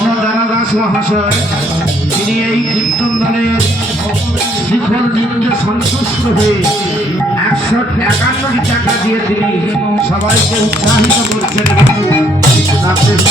কৃষ্ণদানা দাস মহাশয়, তিনি এই কীর্তন দলের শিখর নিন্দে সন্তুষ্ট হয়ে একশো একান্নটি টাকা দিয়ে তিনি সবাইকে উৎসাহিত করছেন। রামকৃষ্ণ